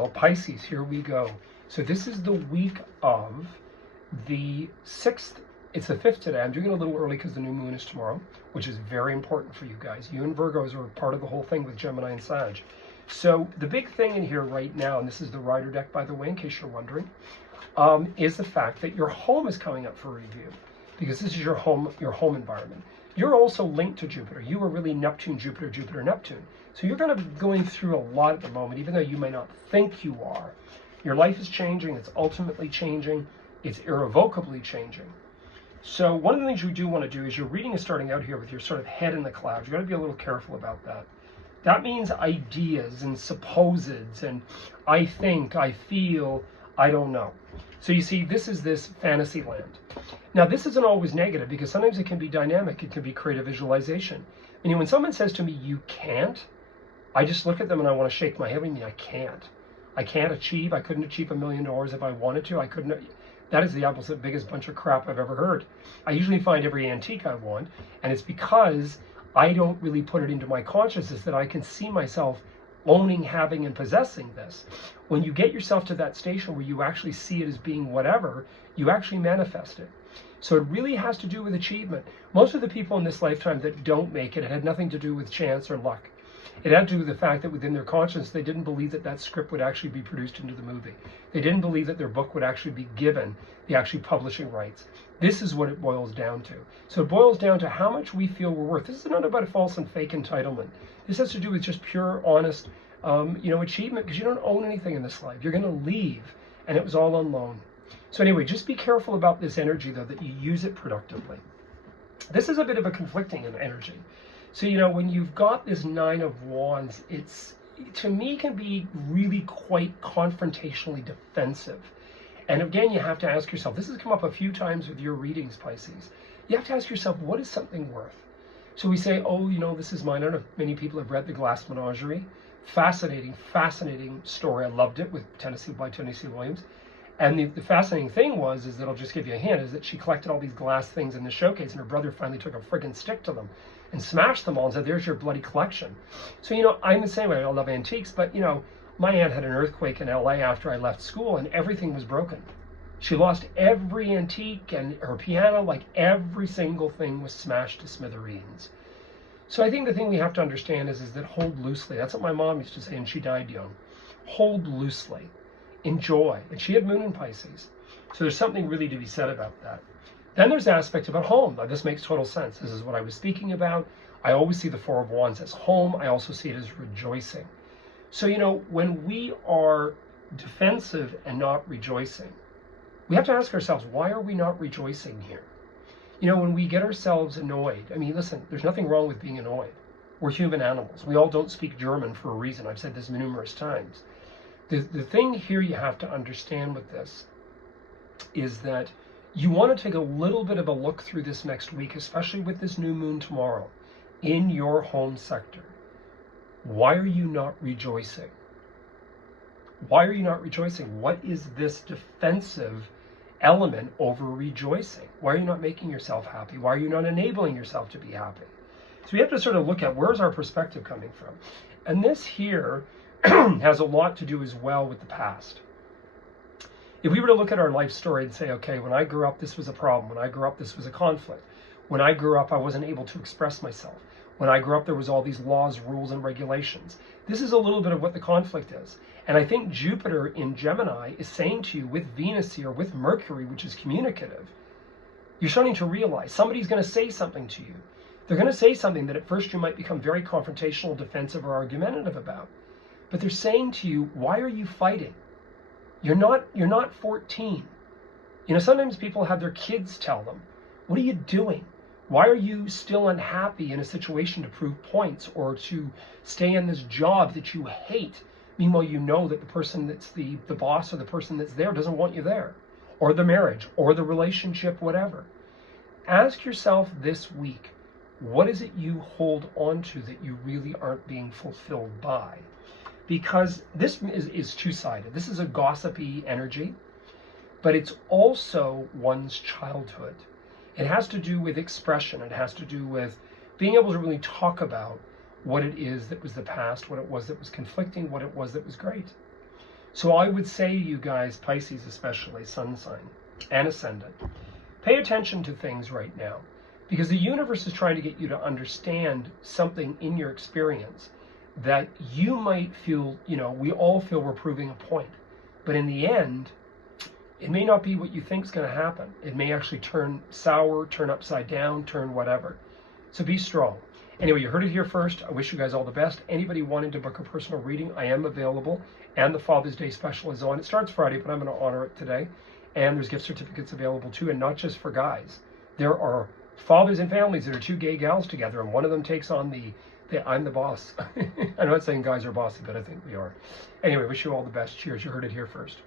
Well, Pisces, here we go. So this is the week of the 6th. It's the 5th today. I'm doing it a little early because the new moon is tomorrow, which is very important for you guys. You and Virgos are part of the whole thing with Gemini and Sag. So the big thing in here right now, and this is the rider deck, by the way, in case you're wondering, is the fact that your home is coming up for review, because this is your home environment. You're also linked to Jupiter. You are really Neptune, Jupiter, Jupiter, Neptune. So you're going to be going through a lot at the moment, even though you may not think you are. Your life is changing. It's ultimately changing. It's irrevocably changing. So one of the things you do want to do is your reading is starting out here with your sort of head in the clouds. You've got to be a little careful about that. That means ideas and supposeds and I think, I feel, I don't know. So you see, this is this fantasy land. Now, this isn't always negative because sometimes it can be dynamic. It can be creative visualization. And when someone says to me, you can't, I just look at them and I want to shake my head. I mean, I can't. I can't achieve. I couldn't achieve $1 million if I wanted to. I couldn't. That is the absolute biggest bunch of crap I've ever heard. I usually find every antique I want, and it's because I don't really put it into my consciousness that I can see myself owning, having, and possessing this. When you get yourself to that station where you actually see it as being whatever, you actually manifest it. So it really has to do with achievement. Most of the people in this lifetime that don't make it, it had nothing to do with chance or luck. It had to do with the fact that within their conscience, they didn't believe that that script would actually be produced into the movie. They didn't believe that their book would actually be given the actually publishing rights. This is what it boils down to. So it boils down to how much we feel we're worth. This is not about a false and fake entitlement. This has to do with just pure, honest, achievement, because you don't own anything in this life. You're going to leave, and it was all on loan. So anyway, just be careful about this energy, though, that you use it productively. This is a bit of a conflicting energy. So, when you've got this Nine of Wands, it's, to me, can be really quite confrontationally defensive. And again, you have to ask yourself, this has come up a few times with your readings, Pisces. You have to ask yourself, what is something worth? So we say, this is mine. I don't know if many people have read The Glass Menagerie. Fascinating, fascinating story. I loved it by Tennessee Williams. And the fascinating thing is that I'll just give you a hint, is that she collected all these glass things in the showcase, and her brother finally took a friggin' stick to them and smashed them all and said, there's your bloody collection. So, I'm the same way. I love antiques, but, my aunt had an earthquake in LA after I left school, and everything was broken. She lost every antique and her piano, like every single thing was smashed to smithereens. So I think the thing we have to understand is that hold loosely. That's what my mom used to say, and she died young. Hold loosely. Enjoy. And she had moon in Pisces. So there's something really to be said about that. Then there's aspects about home. Now, this makes total sense. This is what I was speaking about. I always see the Four of Wands as home. I also see it as rejoicing. So, when we are defensive and not rejoicing, we have to ask ourselves, why are we not rejoicing here? When we get ourselves annoyed, listen, there's nothing wrong with being annoyed. We're human animals. We all don't speak German for a reason. I've said this numerous times. The thing here you have to understand with this is that you want to take a little bit of a look through this next week, especially with this new moon tomorrow, in your home sector. Why are you not rejoicing? Why are you not rejoicing? What is this defensive element over rejoicing? Why are you not making yourself happy? Why are you not enabling yourself to be happy? So we have to sort of look at where's our perspective coming from. And this here has a lot to do as well with the past. If we were to look at our life story and say, okay, when I grew up, this was a problem. When I grew up, this was a conflict. When I grew up, I wasn't able to express myself. When I grew up, there was all these laws, rules, and regulations. This is a little bit of what the conflict is. And I think Jupiter in Gemini is saying to you, with Venus here, with Mercury, which is communicative, you're starting to realize somebody's going to say something to you. They're going to say something that at first you might become very confrontational, defensive, or argumentative about. But they're saying to you, why are you fighting? You're not 14. Sometimes people have their kids tell them, what are you doing? Why are you still unhappy in a situation to prove points or to stay in this job that you hate? Meanwhile, you know that the person that's the boss or the person that's there doesn't want you there, or the marriage or the relationship, whatever. Ask yourself this week, what is it you hold on to that you really aren't being fulfilled by? Because this is two-sided. This is a gossipy energy, but it's also one's childhood. It has to do with expression. It has to do with being able to really talk about what it is that was the past, what it was that was conflicting, what it was that was great. So I would say, you guys, Pisces especially, sun sign and ascendant, pay attention to things right now, because the universe is trying to get you to understand something in your experience that you might feel, we all feel we're proving a point. But in the end, it may not be what you think is going to happen. It may actually turn sour, turn upside down, turn whatever. So be strong. Anyway, you heard it here first. I wish you guys all the best. Anybody wanting to book a personal reading, I am available. And the Father's Day special is on. It starts Friday, but I'm going to honor it today. And there's gift certificates available too, and not just for guys. There are fathers and families that are two gay gals together, and one of them takes on the I'm the boss. I'm not saying guys are bossy, but I think we are. Anyway, wish you all the best. Cheers. You heard it here first.